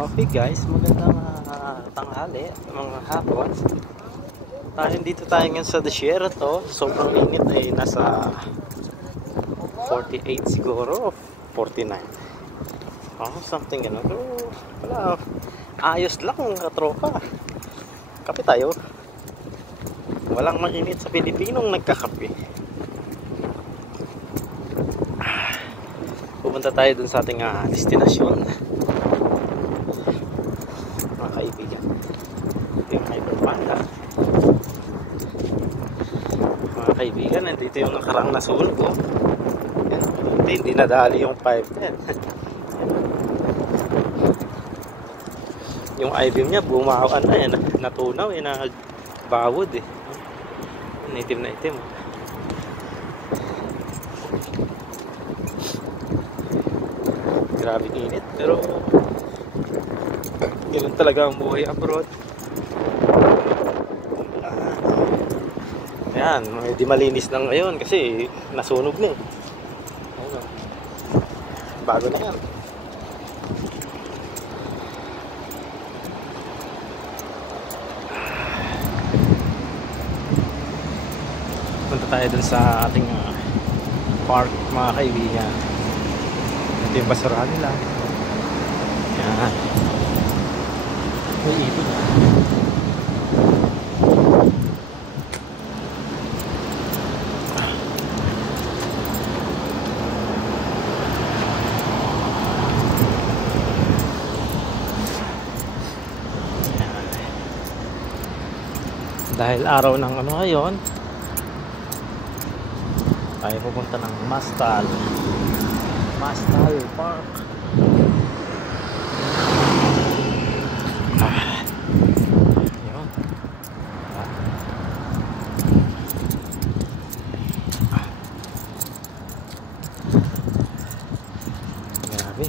Okay guys, magandang tanghali, mga hapon. Dito tayo ngayon sa desierto. Sobrang init ay nasa 48 siguro, 49. Something ano. Pero wala, ayos lang mga tropa. Kape tayo. Walang mainit sa Pilipinong nagkakape. Pupunta tayo dun sa ating destinasyon. Mga kaibigan, yung Hyperpanda. Mga kaibigan, nandito yung nakarang nasunog ko. Hindi nadali yung 510. Yung I-beam niya bumawan na yan, natunaw eh, nagbawod eh. Itim na itim. Grabe init, pero ganun talaga ang buhay abroad. Ayan, hindi malinis na ngayon kasi nasunog na eh. Ayan, bago na yan. Punta tayo dun sa ating park, mga kaibigan. Ito yung basurahan nila. Ayan. May ibon na. Dahil araw ng ano ngayon, tayo pupunta ng Mastal Park. Yun. Grabe.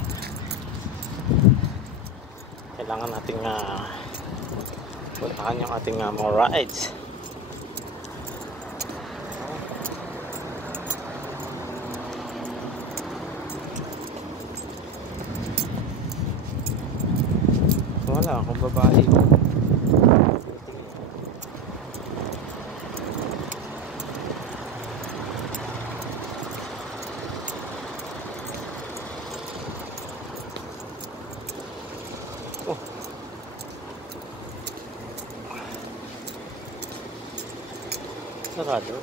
Kailangan nating puntahan yung ating mga rides. Wala akong babae. Oh. Sarado.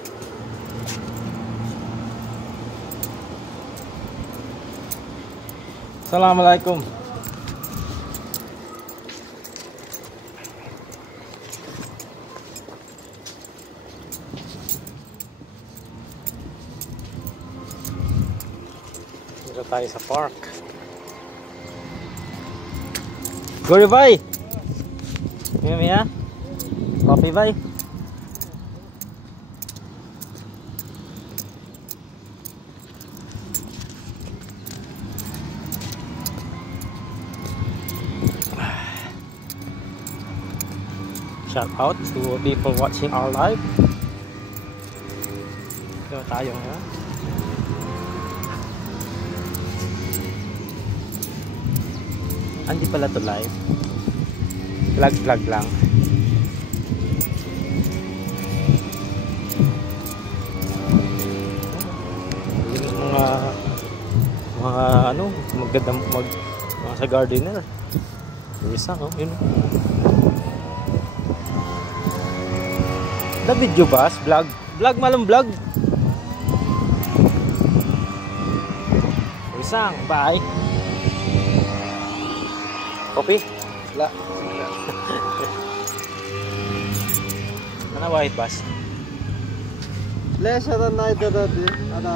Assalamualaikum. Dito tayo sa park. Gori bhai. Mia coffee bhai. Shout out to people watching our live. Dito tayo ngayon. Hindi pala to live. Vlog lang. Yung mga ano, magandang mga sa gardener. Isa no, yun. The video bus, vlog malam vlog. Isang, bye. Kopi? Wala. Ano white bus? Lesa na ito dati. Ano?